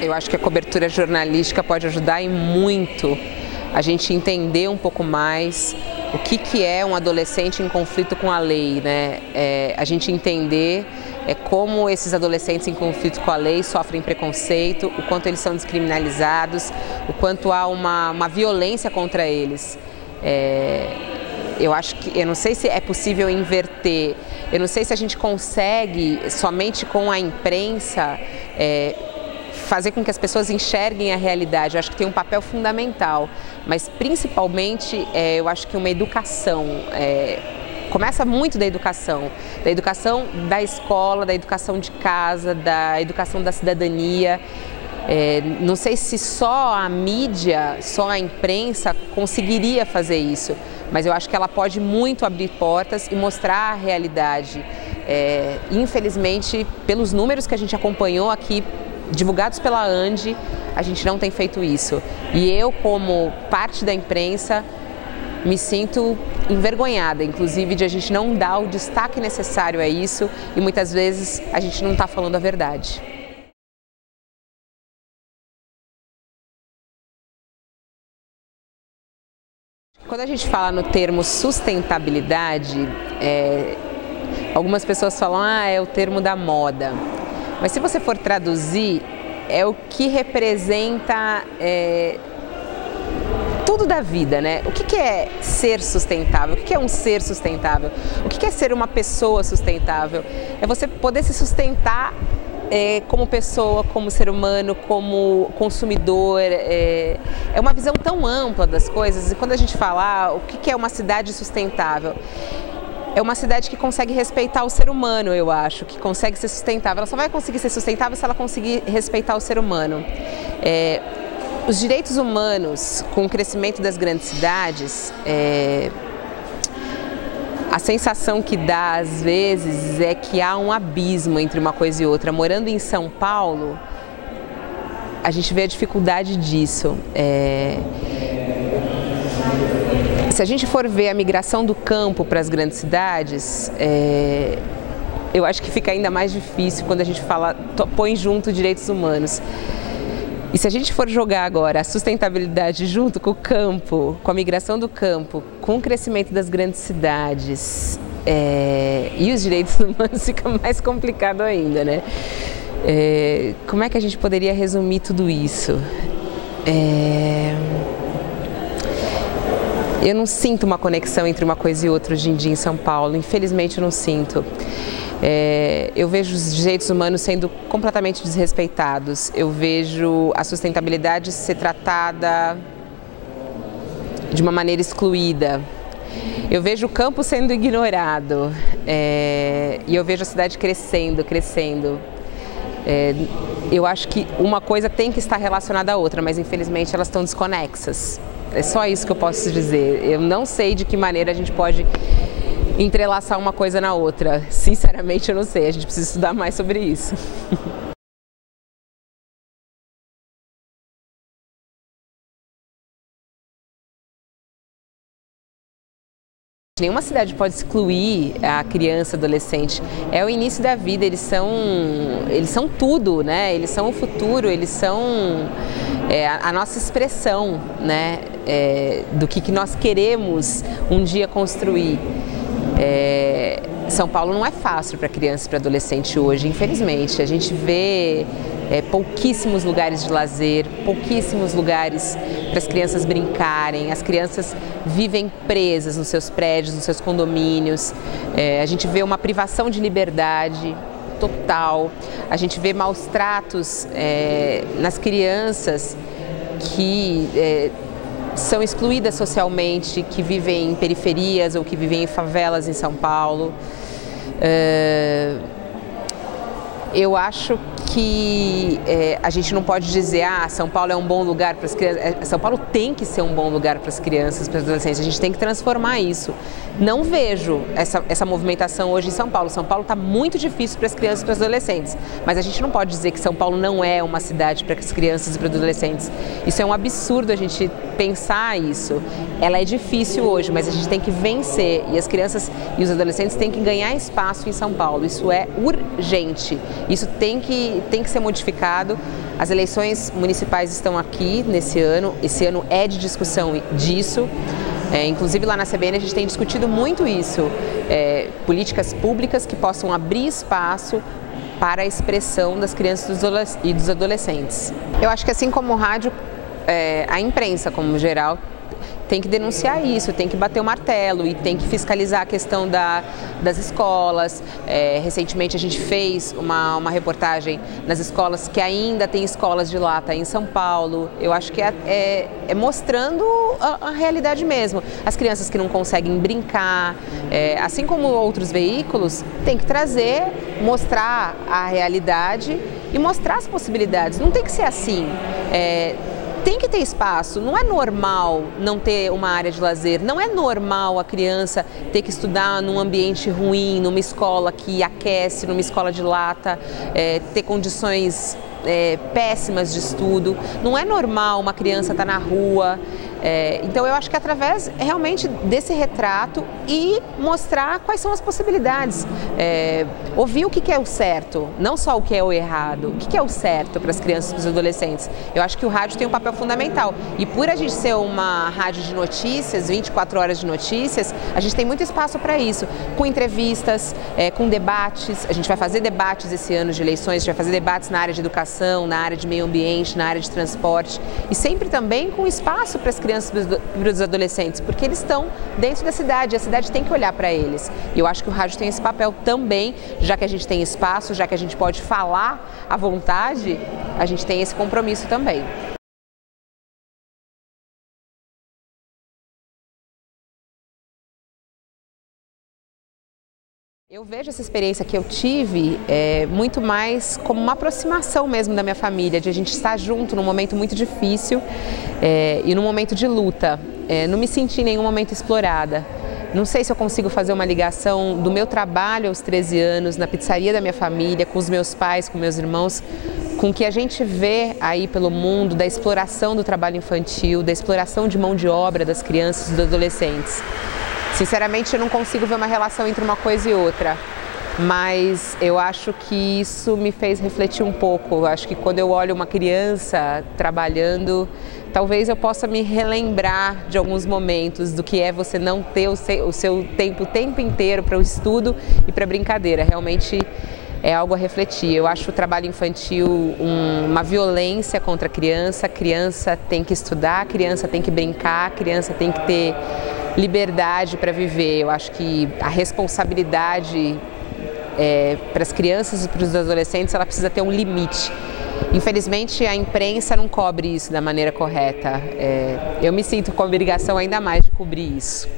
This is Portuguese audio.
Eu acho que a cobertura jornalística pode ajudar e muito a gente entender um pouco mais o que é um adolescente em conflito com a lei, né? A gente entender como esses adolescentes em conflito com a lei sofrem preconceito, o quanto eles são descriminalizados, o quanto há uma violência contra eles. Eu não sei se é possível inverter, eu não sei se a gente consegue, somente com a imprensa, fazer com que as pessoas enxerguem a realidade. Eu acho que tem um papel fundamental, mas principalmente eu acho que uma educação, começa muito da educação da escola, da educação de casa, da educação da cidadania. Não sei se só a mídia, só a imprensa conseguiria fazer isso, mas eu acho que ela pode muito abrir portas e mostrar a realidade. Infelizmente, pelos números que a gente acompanhou aqui, divulgados pela ANDI, a gente não tem feito isso. E eu, como parte da imprensa, me sinto envergonhada, inclusive, de a gente não dar o destaque necessário a isso e muitas vezes a gente não está falando a verdade. Quando a gente fala no termo sustentabilidade, algumas pessoas falam, é o termo da moda. Mas se você for traduzir, é o que representa tudo da vida, né? O que é ser sustentável? O que é um ser sustentável? O que é ser uma pessoa sustentável? É você poder se sustentar como pessoa, como ser humano, como consumidor. É uma visão tão ampla das coisas. E quando a gente fala o que é uma cidade sustentável, é uma cidade que consegue respeitar o ser humano, eu acho, que consegue ser sustentável. Ela só vai conseguir ser sustentável se ela conseguir respeitar o ser humano. Os direitos humanos, com o crescimento das grandes cidades, a sensação que dá, às vezes, é que há um abismo entre uma coisa e outra. Morando em São Paulo, a gente vê a dificuldade disso. Se a gente for ver a migração do campo para as grandes cidades, eu acho que fica ainda mais difícil quando a gente põe junto direitos humanos. E se a gente for jogar agora a sustentabilidade junto com o campo, com a migração do campo, com o crescimento das grandes cidades e os direitos humanos, fica mais complicado ainda, né? Como é que a gente poderia resumir tudo isso? Eu não sinto uma conexão entre uma coisa e outra hoje em dia em São Paulo, infelizmente eu não sinto. Eu vejo os direitos humanos sendo completamente desrespeitados, eu vejo a sustentabilidade ser tratada de uma maneira excluída, eu vejo o campo sendo ignorado e eu vejo a cidade crescendo. Eu acho que uma coisa tem que estar relacionada à outra, mas infelizmente elas estão desconexas. É só isso que eu posso dizer. Eu não sei de que maneira a gente pode entrelaçar uma coisa na outra. Sinceramente, eu não sei. A gente precisa estudar mais sobre isso. Nenhuma cidade pode excluir a criança, adolescente. É o início da vida, eles são tudo, né? Eles são o futuro, eles são a nossa expressão, né? Do que nós queremos um dia construir. São Paulo não é fácil para criança e para adolescente hoje, infelizmente. A gente vê pouquíssimos lugares de lazer, pouquíssimos lugares para as crianças brincarem. As crianças vivem presas nos seus prédios, nos seus condomínios. A gente vê uma privação de liberdade total. A gente vê maus tratos nas crianças que são excluídas socialmente, que vivem em periferias ou que vivem em favelas em São Paulo. Eu acho que a gente não pode dizer São Paulo é um bom lugar para as crianças. São Paulo tem que ser um bom lugar para as crianças, para os adolescentes. A gente tem que transformar isso. Não vejo essa movimentação hoje em São Paulo. São Paulo está muito difícil para as crianças e para os adolescentes. Mas a gente não pode dizer que São Paulo não é uma cidade para as crianças e para os adolescentes. Isso é um absurdo a gente pensar isso. Ela é difícil hoje, mas a gente tem que vencer. E as crianças e os adolescentes têm que ganhar espaço em São Paulo. Isso é urgente. Isso tem que ser modificado. As eleições municipais estão aqui nesse ano, esse ano é de discussão disso. Inclusive lá na CBN a gente tem discutido muito isso, políticas públicas que possam abrir espaço para a expressão das crianças e dos adolescentes. Eu acho que assim como o rádio, a imprensa como geral tem que denunciar isso, tem que bater o martelo e tem que fiscalizar a questão das escolas. Recentemente a gente fez uma reportagem nas escolas que ainda tem escolas de lata em São Paulo. Eu acho que é mostrando a realidade mesmo. As crianças que não conseguem brincar, assim como outros veículos, tem que trazer, mostrar a realidade e mostrar as possibilidades. Não tem que ser assim. Tem que ter espaço, não é normal não ter uma área de lazer, não é normal a criança ter que estudar num ambiente ruim, numa escola que aquece, numa escola de lata, ter condições péssimas de estudo, não é normal uma criança estar na rua. Então eu acho que através realmente desse retrato e mostrar quais são as possibilidades, ouvir o que é o certo, não só o que é o errado, o que é o certo para as crianças e para os adolescentes. Eu acho que o rádio tem um papel fundamental e por a gente ser uma rádio de notícias, 24 horas de notícias, a gente tem muito espaço para isso, com entrevistas, com debates. A gente vai fazer debates esse ano de eleições, a gente vai fazer debates na área de educação, na área de meio ambiente, na área de transporte e sempre também com espaço para as crianças e para os adolescentes, porque eles estão dentro da cidade, a cidade tem que olhar para eles. E eu acho que o rádio tem esse papel também, já que a gente tem espaço, já que a gente pode falar à vontade, a gente tem esse compromisso também. Eu vejo essa experiência que eu tive muito mais como uma aproximação mesmo da minha família, de a gente estar junto num momento muito difícil e num momento de luta. Não me senti em nenhum momento explorada. Não sei se eu consigo fazer uma ligação do meu trabalho aos 13 anos, na pizzaria da minha família, com os meus pais, com meus irmãos, com o que a gente vê aí pelo mundo da exploração do trabalho infantil, da exploração de mão de obra das crianças e dos adolescentes. Sinceramente, eu não consigo ver uma relação entre uma coisa e outra, mas eu acho que isso me fez refletir um pouco. Eu acho que quando eu olho uma criança trabalhando, talvez eu possa me relembrar de alguns momentos do que é você não ter o seu tempo o tempo inteiro para o estudo e para a brincadeira. Realmente é algo a refletir. Eu acho o trabalho infantil uma violência contra a criança tem que estudar, a criança tem que brincar, a criança tem que ter liberdade para viver. Eu acho que a responsabilidade para as crianças e para os adolescentes, ela precisa ter um limite. Infelizmente, a imprensa não cobre isso da maneira correta. Eu me sinto com a obrigação ainda mais de cobrir isso.